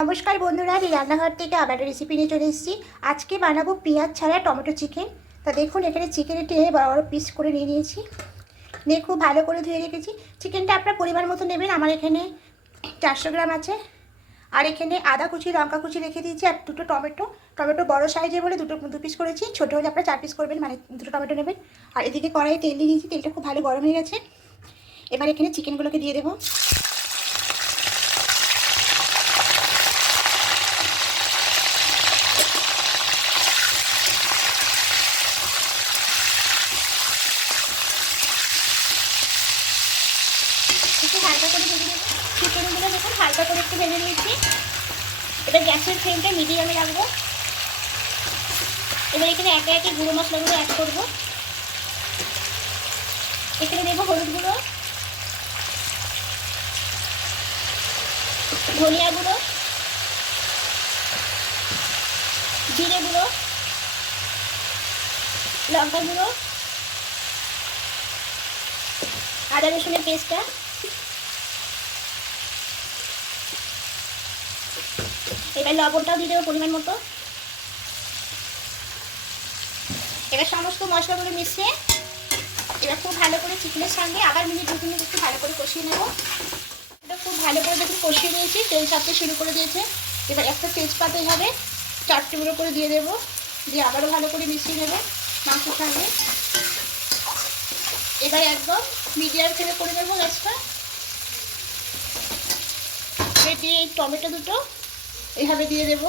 নমস্কার বন্ধুরা আমি রান্নাঘর থেকে আবার রেসিপি নিয়ে চলে এসেছি। আজকে বানাবো পেঁয়াজ ছাড়া টমেটো চিকেন তা দেখুন, এখানে চিকেনের টেনে বড় বড় পিস করে নিয়ে নিয়েছি। নিয়ে খুব ভালো করে ধুয়ে রেখেছি। চিকেনটা আপনার পরিমাণ মতো নেবেন। আমার এখানে চারশো গ্রাম আছে। আর এখানে আদা কুচি, লঙ্কা কুচি রেখে দিয়েছি, আর দুটো টমেটো। টমেটো বড় সাইজে বলে দুটো, দু পিস করেছি। ছোটো হলে আপনারা চার পিস করবেন মানে দুটো টমেটো নেবেন। আর এদিকে কড়াইয়ে তেল দিয়ে দিয়েছি তেলটা খুব ভালো গরম হয়ে গেছে। এবার এখানে চিকেনগুলোকে দিয়ে দেবো। হালকা করে ভেজে নেব চিকেনগুলো দেখুন, হালকা করে একটু ভেজে নিয়েছি। এবার গ্যাসের ফ্লেমটা মিডিয়ামে রাখব। এবার এখানে একে একে গুঁড়ো মশলাগুলো অ্যাড করব। এখানে দেবো হলুদ গুঁড়ো, ধনিয়া গুঁড়ো, জিরে গুঁড়ো, লঙ্কা গুঁড়ো, আদা রসুনের পেস্টটা। এবার লবণটাও দিয়ে দেবো পরিমাণ মতো। এবার সমস্ত মশলাগুলো মিশিয়ে এবার খুব ভালো করে চিকেনের সঙ্গে আবার মিনিট দু মিনিট একটু ভালো করে কষিয়ে নেব। এটা খুব ভালো করে দেখুন কষিয়ে দিয়েছি তেল চাপতে শুরু করে দিয়েছে। এবার একটা তেজপাতা হবে চারটে গুঁড়ো করে দিয়ে দেবো, দিয়ে আবারও ভালো করে মিশিয়ে নেব মাংসের সঙ্গে। এবার একদম মিডিয়াম ফ্লেমে করে দেবো গ্যাসটা। দিয়ে টমেটো দুটো এইভাবে দিয়ে দেব।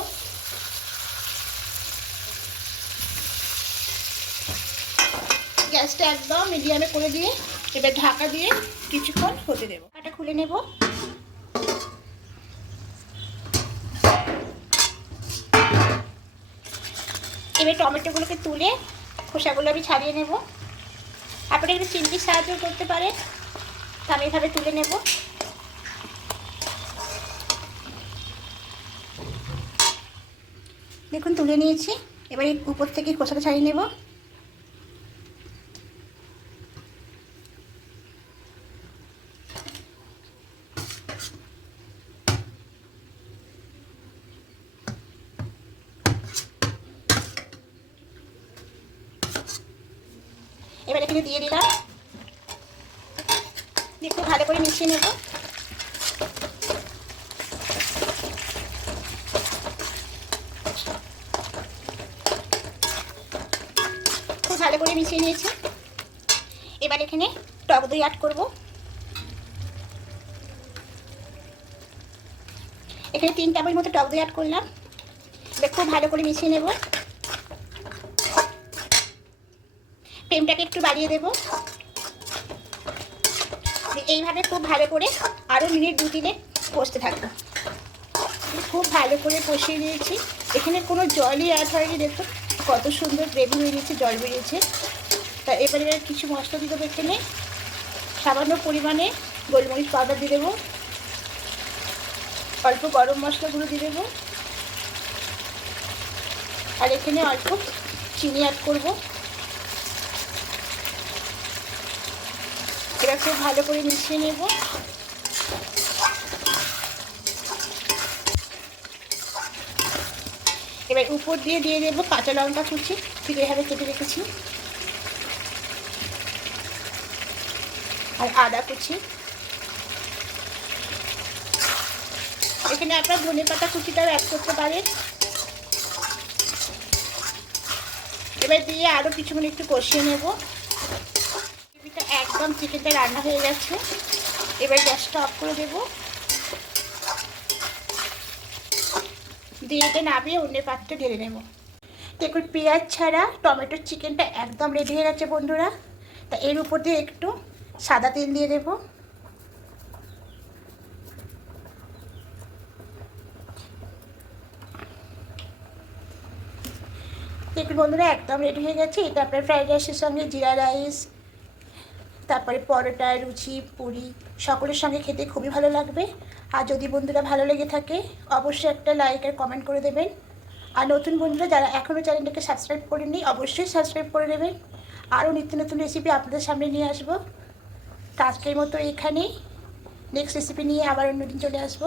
গ্যাসটা একদম মিডিয়ামে করে দিয়ে এবার ঢাকা দিয়ে কিছুক্ষণ হতে দেবো। ঢাকাটা খুলে নেব। এবার টমেটোগুলোকে তুলে খোসাগুলো আমি ছাড়িয়ে নেব। আপনি একটু চিমটির সাহায্য করতে পারেন। তা আমি এভাবে তুলে নেব। দেখুন, তুলে নিয়েছি। এবার উপর থেকে খোসাটা ছাড়িয়ে নেব। এবার এখানে দিয়ে দিলাম। খুব ভালো করে মিশিয়ে নেব। ভালো করে মিশিয়ে নিয়েছি। এবার এখানে টক দই অ্যাড করব। এখানে তিন টাবের মতো টক দই অ্যাড করলাম। এবার খুব ভালো করে মিশিয়ে নেব। ফ্লেমটাকে একটু বাড়িয়ে দেব। এইভাবে খুব ভালো করে আরও মিনিট দু তিনে কষতে থাকব। খুব ভালো করে কষিয়ে নিয়েছি। এখানে কোনো জলই অ্যাড হয়নি, দেখুন। কত সুন্দর গ্রেভি বেরিয়েছে, জল বেরিয়েছে। তা এবারে কিছু মশলা দিয়ে দেবো এখানে। সামান্য পরিমাণে গোলমরিচ পাউডার দিয়ে দেবো। অল্প গরম মশলাগুলো দিয়ে দেবো। আর এখানে অল্প চিনি অ্যাড করব। এটা খুব ভালো করে মিশিয়ে নেব। এবার উপর দিয়ে দিয়ে দেবো কাঁচা লঙ্কা কুচি, ঠিক এভাবে কেটে রেখেছি। আর আদা কুচি। এখানে আপনার ধনে পাতা কুচিটাও অ্যাড করতে পারেন। এবার দিয়ে আরও কিছুক্ষণ একটু কষিয়ে নেব। একদম চিকেনটা রান্না হয়ে গেছে। এবার গ্যাসটা অফ করে দেব। দিয়ে নামিয়ে অন্য পাত্রে ঢেলে নেব। দেখুন, পেঁয়াজ ছাড়া টমেটোর চিকেনটা একদম রেডি হয়ে গেছে বন্ধুরা। তা এর উপর দিয়ে একটু সাদা তেল দিয়ে দেব। দেখুন বন্ধুরা, একদম রেডি হয়ে গেছে। এটা আপনার ফ্রাইড রাইসের সঙ্গে, জিরা রাইস তারপরে পরোটা, রুচি, পুরি, সকলের সঙ্গে খেতে খুবই ভালো লাগবে। আর যদি বন্ধুরা ভালো লেগে থাকে, অবশ্যই একটা লাইক আর কমেন্ট করে দেবেন। আর নতুন বন্ধুরা যারা এখনও চ্যানেলটাকে সাবস্ক্রাইব করেননি, অবশ্যই সাবস্ক্রাইব করে নেবেন। আরও নিত্য নতুন রেসিপি আপনাদের সামনে নিয়ে আসব। তো আজকের মতো এখানেই। নেক্সট রেসিপি নিয়ে আবার অন্যদিন চলে আসব।